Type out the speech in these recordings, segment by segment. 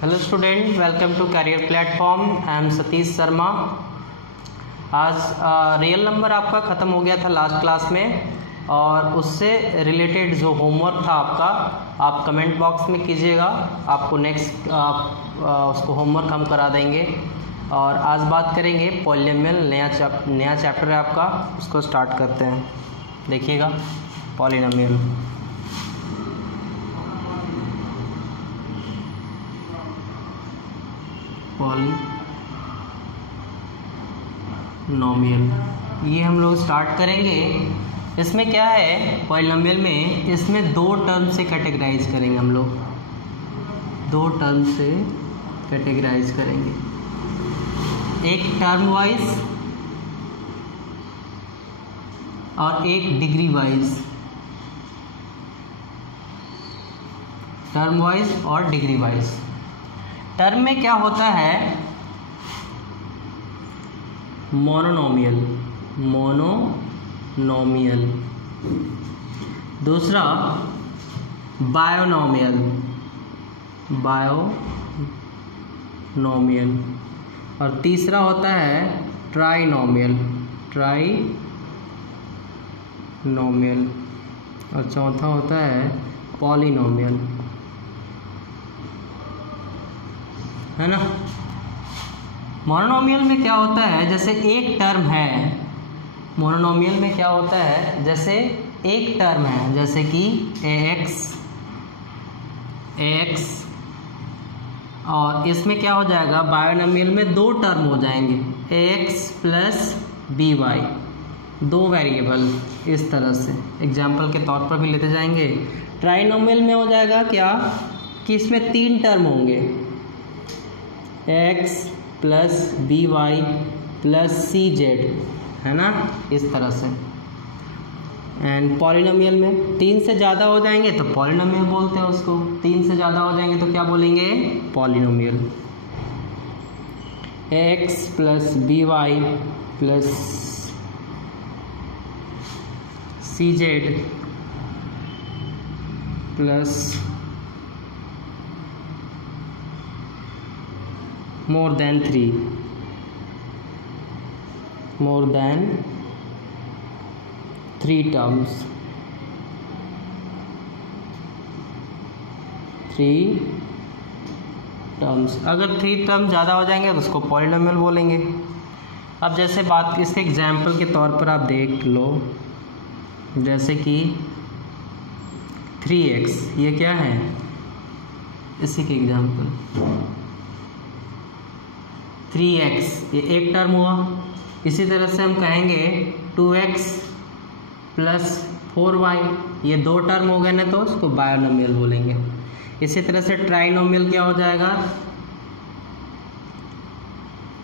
Hello student, welcome to career platform. I am Satish Sharma. आज real number आपका ख़त्म हो गया था लास्ट क्लास में, और उससे रिलेटेड जो होमवर्क था आपका, आप कमेंट बॉक्स में कीजिएगा। आपको नेक्स्ट उसको होमवर्क हम करा देंगे। और आज बात करेंगे पॉलिनोमियल, नया चैप्टर है आपका, उसको स्टार्ट करते हैं। देखिएगा पॉलिनोमियल। पॉलिनोमियल ये हम लोग स्टार्ट करेंगे। इसमें क्या है, पॉलिनोमियल में इसमें दो टर्म से कैटेगराइज करेंगे हम लोग, दो टर्म से कैटेगराइज करेंगे, एक टर्म वाइज और एक डिग्री वाइज। टर्म वाइज और डिग्री वाइज। टर्म में क्या होता है, मोनोनोमियल, मोनोनोमियल। दूसरा बायोनोमियल, बायोनोमियल। और तीसरा होता है ट्राइनोमियल, ट्राइनोमियल। और चौथा होता है पॉलिनोमियल, है ना। मोनोनोमियल में क्या होता है, जैसे एक टर्म है, मोनोनोमियल में क्या होता है, जैसे एक टर्म है, जैसे कि ax, और इसमें क्या हो जाएगा, बायोनोमियल में दो टर्म हो जाएंगे, ax प्लस by, दो वेरिएबल। इस तरह से एग्जाम्पल के तौर पर भी लेते जाएंगे। ट्राइनोमियल में हो जाएगा क्या कि इसमें तीन टर्म होंगे, x plus by plus cz, है ना, इस तरह से। एंड पॉलिनोमियल में तीन से ज़्यादा हो जाएंगे तो पॉलिनोमियल बोलते हैं उसको, तीन से ज़्यादा हो जाएंगे तो क्या बोलेंगे, polynomial. x plus by plus cz plus more than 3 terms, 3 terms. अगर 3 टर्म ज़्यादा हो जाएंगे तो उसको पॉलिनोमियल बोलेंगे। अब जैसे बात, इसके एग्जाम्पल के तौर पर आप देख लो, जैसे कि 3x, ये क्या है, इसी के एग्जाम्पल। 3x ये एक टर्म हुआ। इसी तरह से हम कहेंगे 2x प्लस 4y, ये दो टर्म हो गए ना, तो उसको बायोनोमियल बोलेंगे। इसी तरह से ट्राइनोमियल क्या हो जाएगा,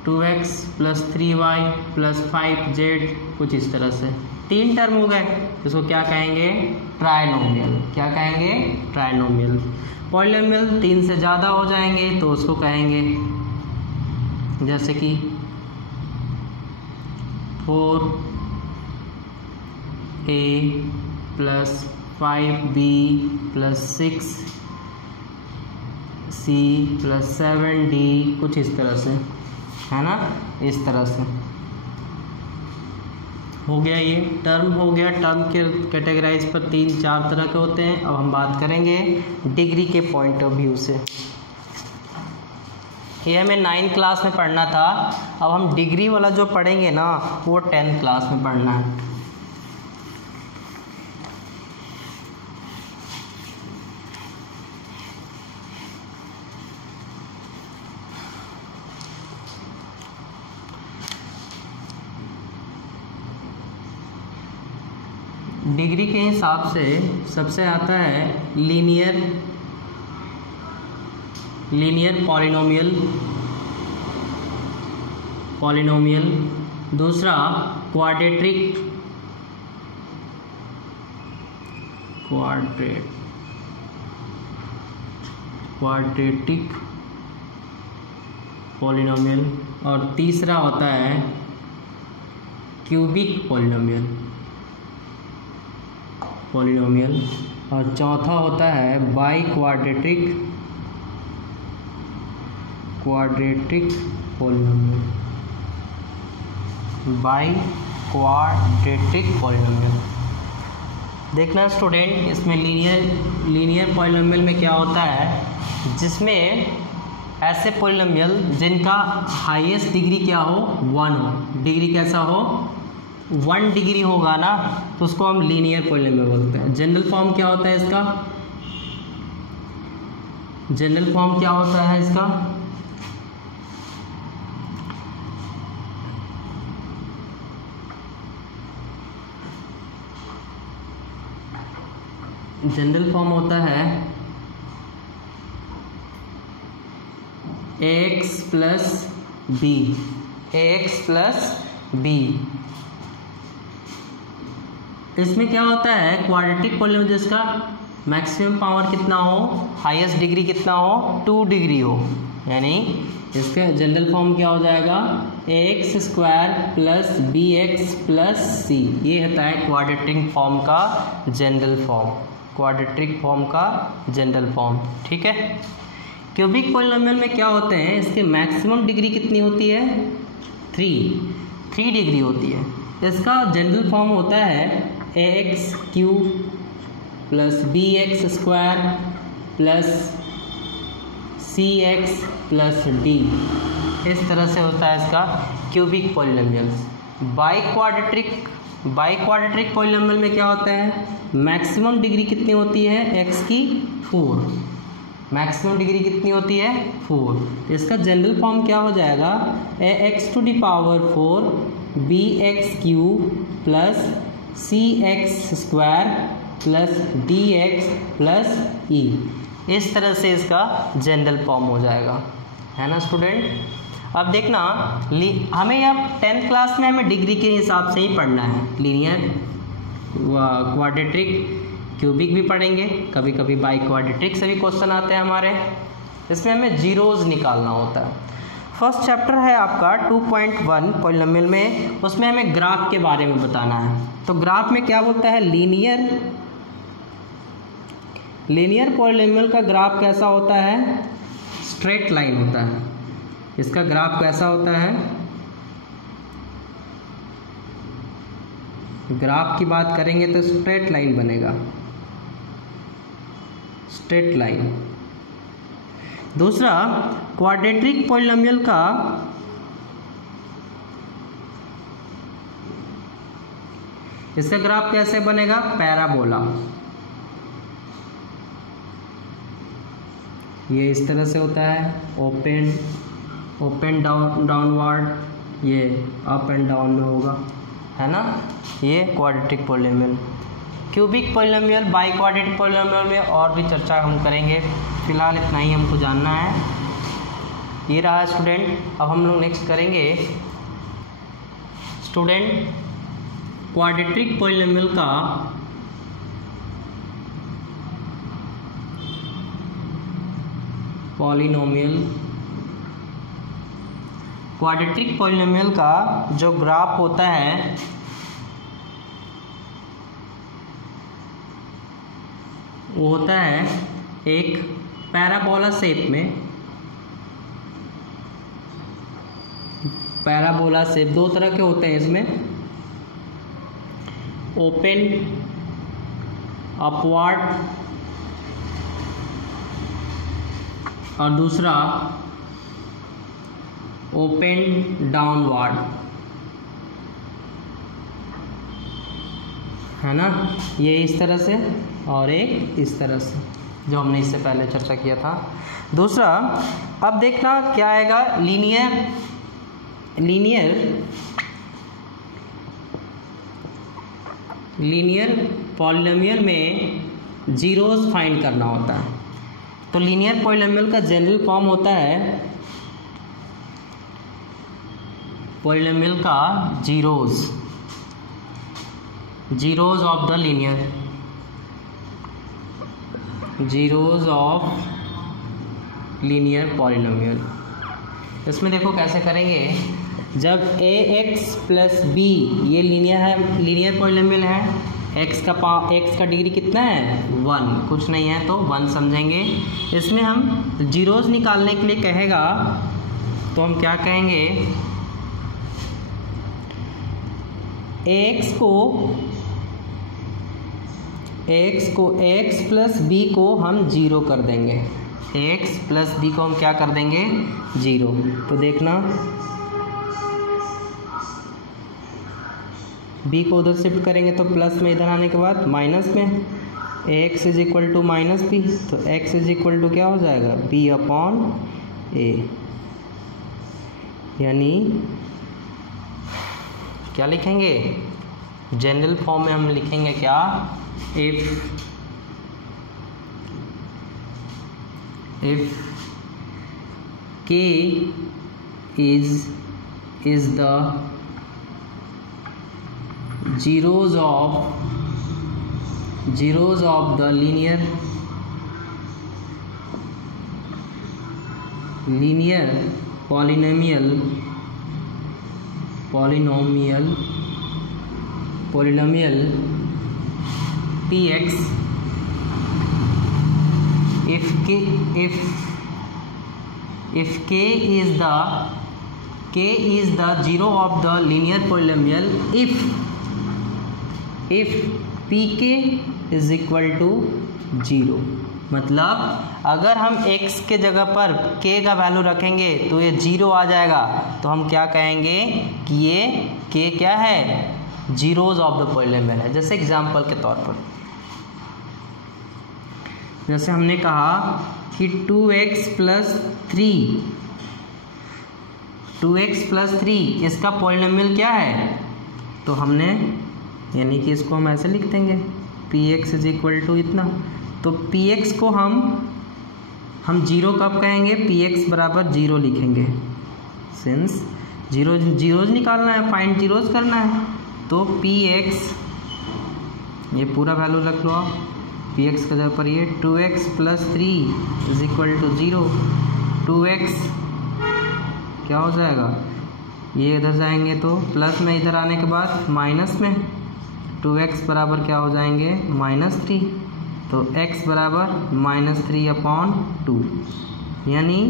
2x plus 3y plus 5z, कुछ इस तरह से। तीन टर्म हो गए, इसको क्या कहेंगे, ट्राइनोमियल। क्या कहेंगे, ट्राइनोमियल। पॉलिनोमियल तीन से ज़्यादा हो जाएंगे तो उसको कहेंगे, जैसे कि 4a plus 5b plus 6c plus 7d, कुछ इस तरह से, है ना, इस तरह से हो गया। ये टर्म हो गया। टर्म के कैटेगराइज पर 3-4 तरह के होते हैं। अब हम बात करेंगे डिग्री के पॉइंट ऑफ व्यू से। ये हमें 9th क्लास में पढ़ना था, अब हम डिग्री वाला जो पढ़ेंगे ना, वो 10th क्लास में पढ़ना है। डिग्री के हिसाब से सबसे आता है लीनियर पॉलिनोमियल। दूसरा क्वाड्रेटिक पॉलिनोमियल। और तीसरा होता है क्यूबिक पॉलिनोमियल। और चौथा होता है by quadratic quadratic polynomial, by quadratic polynomial. देखना स्टूडेंट, इसमें लीनियर पॉलिनोमियल में क्या होता है, जिसमें ऐसे पॉलिनोमियल जिनका हाईएस्ट डिग्री क्या हो, 1 हो। डिग्री कैसा हो, 1 डिग्री होगा ना, तो उसको हम लीनियर पॉलिनोमियल बोलते हैं। जनरल फॉर्म क्या होता है इसका, जनरल फॉर्म क्या होता है इसका, जनरल फॉर्म होता है ax plus b, ax plus b. इसमें क्या होता है, क्वाड्रेटिक पॉलिनोमियल जिसका मैक्सिमम पावर कितना हो, हाईएस्ट डिग्री कितना हो, 2 डिग्री हो, यानी इसका जनरल फॉर्म क्या हो जाएगा, ax square plus bx plus c। ये होता है क्वाड्रेटिक फॉर्म का जनरल फॉर्म, क्वाड्रेटिक फॉर्म का जनरल फॉर्म, ठीक है। क्यूबिक पॉलिनोमियल में क्या होते हैं, इसके मैक्सिमम डिग्री कितनी होती है, 3 डिग्री होती है। इसका जनरल फॉर्म होता है ax cube plus bx square plus cx plus d। इस तरह से होता है इसका cubic polynomials. By quadratic polynomial में क्या होता है, मैक्सिमम डिग्री कितनी होती है, x की 4, मैक्सिमम डिग्री कितनी होती है, 4। इसका जनरल फॉर्म क्या हो जाएगा, ax to the power 4 bx cube plus cx square plus dx plus e। इस तरह से इसका जनरल फॉर्म हो जाएगा, है ना स्टूडेंट। अब देखना, हमें यह 10th क्लास में हमें डिग्री के हिसाब से ही पढ़ना है। लीनियर, क्वाड्रेटिक, क्यूबिक भी पढ़ेंगे, कभी कभी बाई क्वाड्रेटिक से भी क्वेश्चन आते हैं हमारे। इसमें हमें जीरोज निकालना होता है। फर्स्ट चैप्टर है आपका 2.1 पॉलिनोमियल में, उसमें हमें ग्राफ के बारे में बताना है। तो ग्राफ में क्या बोलता है, लीनियर पॉलिनोमियल का ग्राफ कैसा होता है, स्ट्रेट लाइन होता है। इसका ग्राफ कैसा होता है, ग्राफ की बात करेंगे तो स्ट्रेट लाइन बनेगा, स्ट्रेट लाइन। दूसरा, क्वाड्रेटिक पॉलिनोमियल का इसका ग्राफ कैसे बनेगा, पैराबोला। ये इस तरह से होता है, ओपन डाउनवर्ड, ये अप एंड डाउन में होगा, है ना। ये quadratic polynomial. Cubic polynomial, by quadratic polynomial में और भी चर्चा हम करेंगे, फिलहाल इतना ही हमको जानना है। ये रहा स्टूडेंट। अब हम लोग नेक्स्ट करेंगे स्टूडेंट क्वाड्रेटिक पॉलिनोमियल का क्वाड्रेटिक पॉलिनोमियल का जो ग्राफ होता है वो होता है एक पैराबोला शेप में। पैराबोला शेप दो तरह के होते हैं इसमें, ओपन अपवर्ड और दूसरा ओपन डाउनवर्ड, है ना। ये इस तरह से और एक इस तरह से, जो हमने इससे पहले चर्चा किया था। दूसरा, अब देखना क्या आएगा, लीनियर पॉलिनोमियल में जीरोस फाइंड करना होता है। तो लीनियर पॉलिनोमियल का जनरल फॉर्म होता है पॉलिनोमियल का zeros of the linear, zeros of linear polynomial. इसमें देखो कैसे करेंगे, जब ax प्लस बी, ये लीनियर पॉलिनोमियल है, x का डिग्री कितना है 1, कुछ नहीं है तो 1 समझेंगे। इसमें हम जीरोस निकालने के लिए कहेगा तो हम क्या कहेंगे, x प्लस बी को हम 0 कर देंगे, x प्लस बी को हम क्या कर देंगे 0। तो देखना b को उधर शिफ्ट करेंगे तो प्लस में, इधर आने के बाद माइनस में, x is equal to minus b, तो x इज इक्वल टू क्या हो जाएगा b अपॉन a, यानी क्या लिखेंगे, जनरल फॉर्म में हम लिखेंगे क्या, if k is the zeros of the linear polynomial px, if k is the zero of the linear polynomial if pk is equal to 0। मतलब अगर हम x के जगह पर k का वैल्यू रखेंगे तो ये 0 आ जाएगा, तो हम क्या कहेंगे कि ये k क्या है, जीरोज ऑफ द पॉलिनोमियल है। जैसे एग्जांपल के तौर पर, जैसे हमने कहा कि 2x प्लस 3 इसका पॉलिनोमियल क्या है, तो हमने यानी कि इसको हम ऐसे लिख देंगे px इज इक्वल टू इतना। तो px को हम 0 कब कहेंगे, px बराबर 0 लिखेंगे, सिंस जीरोज निकालना है, फाइंड जीरोज करना है। तो px, ये पूरा वैल्यू रख लो आप, px का जगह पर ये 2x plus 3 is equal to 0। 2x क्या हो जाएगा, ये इधर जाएंगे तो प्लस में, इधर आने के बाद माइनस में, 2x बराबर क्या हो जाएंगे -3, तो x बराबर -3 अपॉन 2, यानी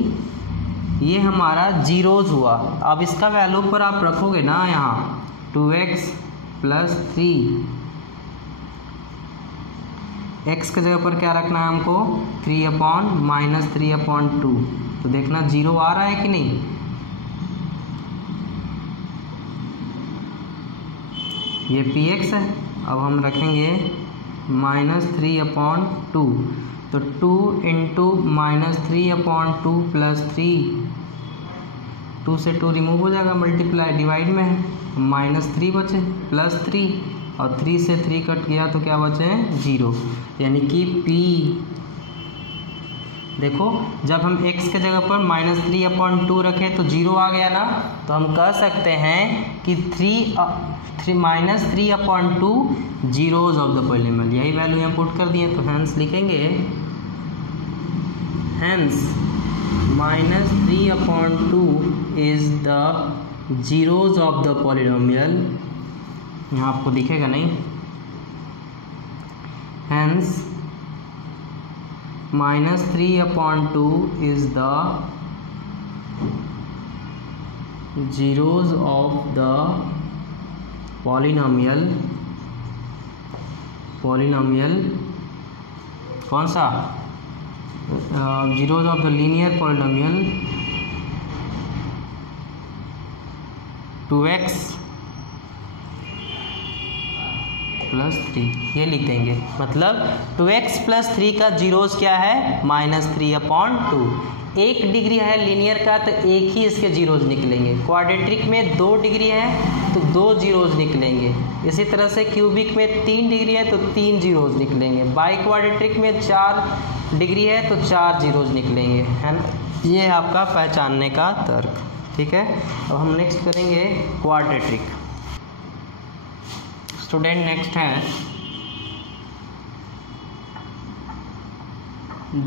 ये हमारा जीरोज हुआ। अब इसका वैल्यू पर आप रखोगे ना यहाँ 2x प्लस 3, x के जगह पर क्या रखना है हमको 3 अपॉन -3/2, तो देखना 0 आ रहा है कि नहीं। ये px है, अब हम रखेंगे -3/2, तो 2 इंटू -3/2 प्लस 3, 2 से 2 रिमूव हो जाएगा, मल्टीप्लाई डिवाइड में है, -3 बचे प्लस 3, और 3 से 3 कट गया तो क्या बचे 0, यानी कि p, देखो जब हम x के जगह पर -3/2 रखें तो 0 आ गया ना, तो हम कह सकते हैं कि -3/2 जीरोज ऑफ द पॉलिनोमियल, यही वैल्यू हम पुट कर दिए। तो हेंस लिखेंगे, hence -3/2 is the zeros of the polynomial, यहाँ आपको दिखेगा नहीं, hence -3/2 is the zeros of the polynomial कौन सा, zeros of the linear polynomial 2x plus 3, ये लिख देंगे। मतलब 2x प्लस 3 का जीरोज क्या है -3/2। 1 डिग्री है लीनियर का तो एक ही इसके जीरोज निकलेंगे, क्वाड्रेटिक में 2 डिग्री है तो 2 जीरोज निकलेंगे, इसी तरह से क्यूबिक में 3 डिग्री है तो 3 जीरोज निकलेंगे, बाई क्वाड्रेटिक में 4 डिग्री है तो 4 जीरोज निकलेंगे, है ना। ये है आपका पहचानने का तर्क, ठीक है। अब हम नेक्स्ट करेंगे क्वाड्रेटिक। स्टूडेंट नेक्स्ट है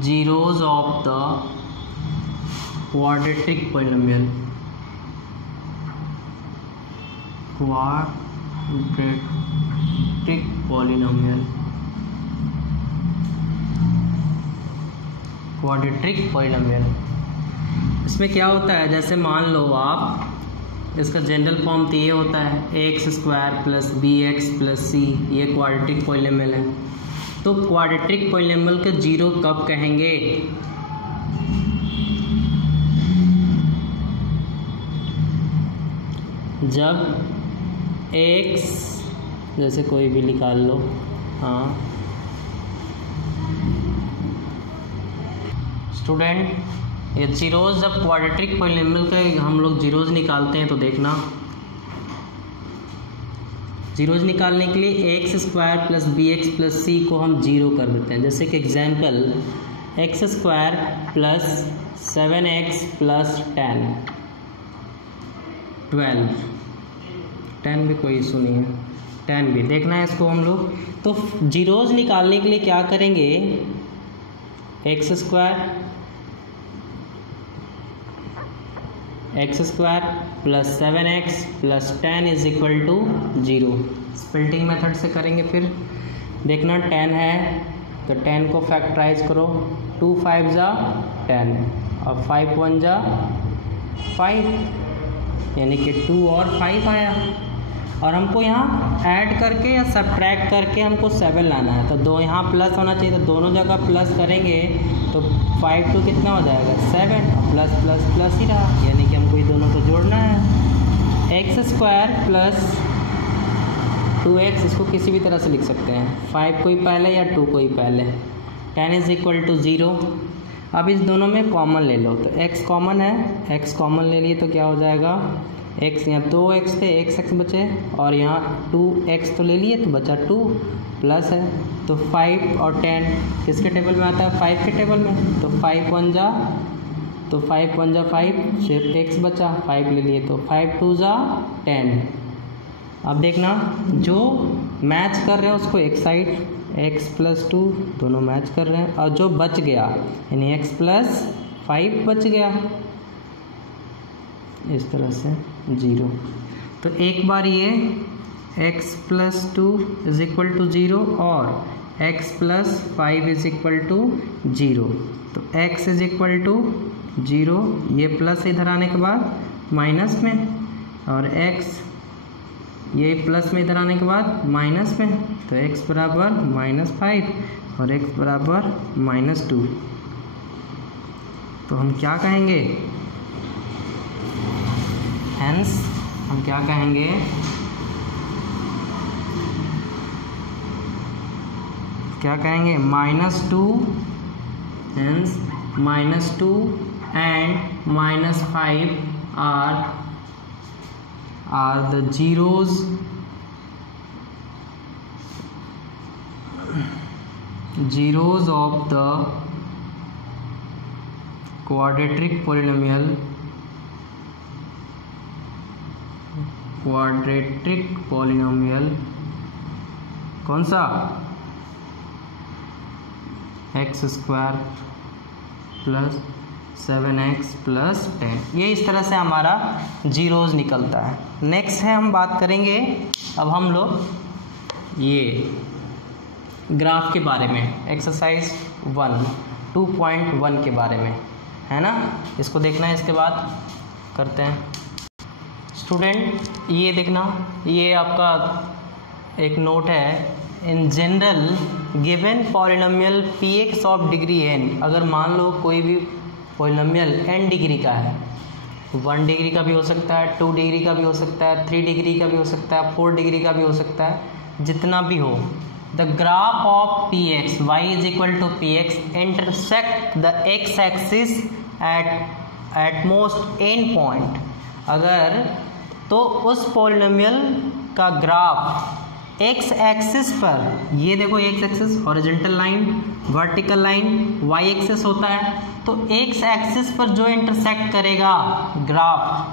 zeros of the quadratic polynomial, quadratic polynomial, quadratic polynomial इसमें क्या होता है, जैसे मान लो आप, इसका जनरल फॉर्म तो ये होता है x square plus b x plus c, ये क्वाड्रेटिक पॉलिनोमियल है। तो क्वाड्रेटिक पॉलिनोमियल का जीरो कब कहेंगे? जब एक्स, जैसे कोई भी निकाल लो, हाँ स्टूडेंट, ये जीरोज जब क्वाड्रेटिक पॉलिनोमियल का हम लोग जीरोज निकालते हैं तो देखना, जीरोज निकालने के लिए x square plus b x plus c को हम जीरो कर देते हैं। जैसे कि example, x square plus 7x plus 10 भी कोई इशू नहीं है, 10 भी देखना है इसको हम लोग। तो जीरोज निकालने के लिए क्या करेंगे, x square plus 7x plus 10 is equal to 0, splitting method से करेंगे। फिर देखना 10 है तो 10 को फैक्टराइज करो, 2 5 जा 10 और 5 1 जा 5, यानी कि 2 और 5 आया। और हमको यहाँ ऐड करके या सब्ट्रैक्ट करके हमको 7 लाना है, तो दो यहाँ प्लस होना चाहिए, तो दोनों जगह प्लस करेंगे तो 5 2 कितना हो जाएगा 7, और प्लस प्लस प्लस ही रहा, यानी कि हमको ये दोनों को जोड़ना है। एक्स स्क्वायर प्लस 2x, इसको किसी भी तरह से लिख सकते हैं, 5 को ही पहले या 2 को ही पहले, 10 इज इक्वल टू 0। अब इस दोनों में कॉमन ले लो, तो x कॉमन है, x कॉमन ले लिए तो क्या हो जाएगा, x यहाँ 2x थे, x बचे, और यहाँ 2x तो ले लिए तो बचा 2 प्लस है, तो 5 और 10 किसके टेबल में आता है, 5 के टेबल में, तो 5 1 जा, तो 5 1 जा 5, सिर्फ x बचा, 5 ले लिए तो 5 2 जा 10। अब देखना जो मैच कर रहे हैं उसको एक साइड, x प्लस 2 दोनों मैच कर रहे हैं, और जो बच गया यानी x प्लस 5 बच गया, इस तरह से 0। तो एक बार ये x plus 2 is equal to 0 और x plus 5 is equal to 0, तो x इज इक्वल टू 0, ये प्लस इधर आने के बाद माइनस में, और x ये प्लस में इधर आने के बाद माइनस में, तो x बराबर -5 और x बराबर -2। तो हम क्या कहेंगे, हेंस हम क्या कहेंगे, -2, hence -2 and -5 are the zeros of the quadratic polynomial कौन सा, x square plus 7x plus 10, ये इस तरह से हमारा जीरोज निकलता है। नेक्स्ट है हम बात करेंगे अब हम लोग ये ग्राफ के बारे में, एक्सरसाइज 1 के बारे में, है ना, इसको देखना है, इसके बाद करते हैं। स्टूडेंट ये देखना, ये आपका एक नोट है, in general given polynomial px of degree n, अगर मान लो कोई भी पॉलिनोमियल n डिग्री का है, 1 डिग्री का भी हो सकता है, 2 डिग्री का भी हो सकता है, 3 डिग्री का भी हो सकता है, 4 डिग्री का भी हो सकता है, जितना भी हो, the graph of px y is equal to px intersect the x axis at most and point, अगर तो उस पॉलिनोमियल का ग्राफ x एक्सिस पर, ये देखो x axis horizontal line, vertical line y axis होता है, तो x एक्सिस पर जो इंटरसेक्ट करेगा ग्राफ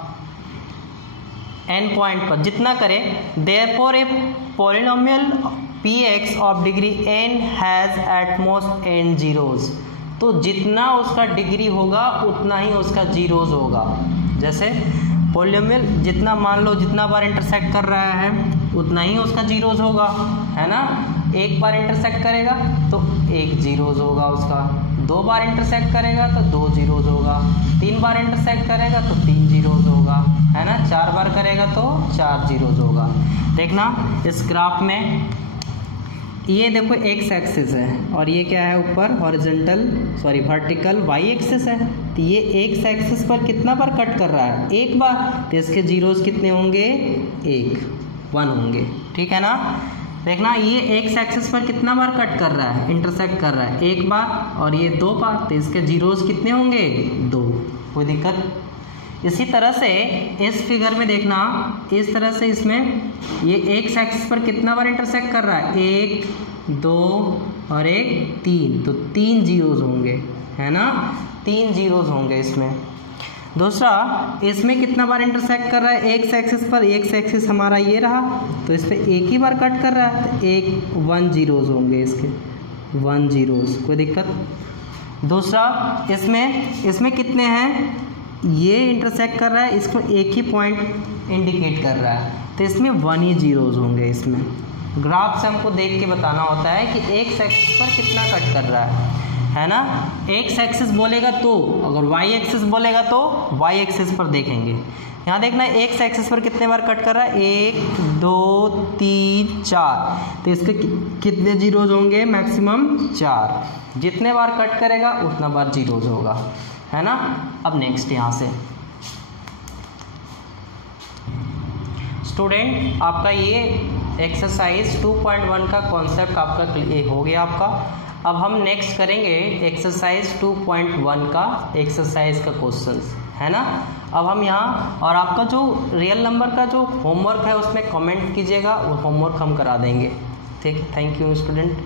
n पॉइंट पर जितना करे, therefore a polynomial px of degree n has at most n zeros, तो जितना उसका डिग्री होगा उतना ही उसका जीरोज होगा। जैसे पॉलिनोमियल जितना, मान लो जितना बार इंटरसेक्ट कर रहा है उतना ही उसका जीरोज होगा, है ना, एक बार इंटरसेक्ट करेगा तो एक जीरोज होगा उसका, 2 बार इंटरसेक्ट करेगा तो 2 जीरोज होगा, 3 बार इंटरसेक्ट करेगा तो 3 जीरोज होगा, है ना। 4 बार करेगा तो 4 जीरोज होगा। देखना इस ग्राफ में ये देखो एक्स एक्सिस है और ये क्या है ऊपर वर्टिकल वाई एक्सिस है। तो ये एक्स एक्सिस पर कितना बार कट कर रहा है? 1 बार। तो इसके जीरोज कितने होंगे? 1 होंगे, ठीक है ना। देखना ये एक्स एक्सिस पर कितना बार कट कर रहा है, इंटरसेक्ट कर रहा है? 1 बार और ये 2 बार। तो इसके जीरोज कितने होंगे? 2। कोई दिक्कत? इसी तरह से इस फिगर में देखना, इस तरह से इसमें ये एक्स एक्सिस पर कितना बार इंटरसेक्ट कर रहा है? 1, 2 और 1, 3। तो 3 जीरोज होंगे, है ना। 3 जीरोज होंगे इसमें। दूसरा, इसमें कितना बार इंटरसेक्ट कर रहा है एक्स एक्सिस पर? एक्स एक्सिस हमारा ये रहा, तो इस पर 1 ही बार कट कर रहा है, तो 1 जीरोज होंगे इसके, 1 जीरोज। कोई दिक्कत? दूसरा, इसमें कितने हैं? ये इंटरसेक्ट कर रहा है, इसको एक ही पॉइंट इंडिकेट कर रहा है, तो इसमें 1 ही जीरोज होंगे इसमें। ग्राफ से हमको देख के बताना होता है कि एक्स एक्सिस पर कितना कट कर रहा है ना। एक्स एक्सिस बोलेगा तो, अगर वाई एक्सिस बोलेगा तो वाई एक्सिस पर देखेंगे। यहाँ देखना एक्स एक्सिस पर कितने बार कट कर रहा है? 1, 2, 3, 4। तो इसके कितने जीरोज होंगे? मैक्सिमम 4। जितने बार कट करेगा उतना बार जीरोज होगा, है ना। अब नेक्स्ट यहाँ से स्टूडेंट, आपका ये एक्सरसाइज 2.1 का कॉन्सेप्ट आपका ये हो गया आपका। अब हम नेक्स्ट करेंगे एक्सरसाइज 2.1 का एक्सरसाइज का क्वेश्चंस, है ना। अब हम यहाँ, और आपका जो रियल नंबर का जो होमवर्क है उसमें कमेंट कीजिएगा, वो होमवर्क हम करा देंगे, ठीक। Thank you student.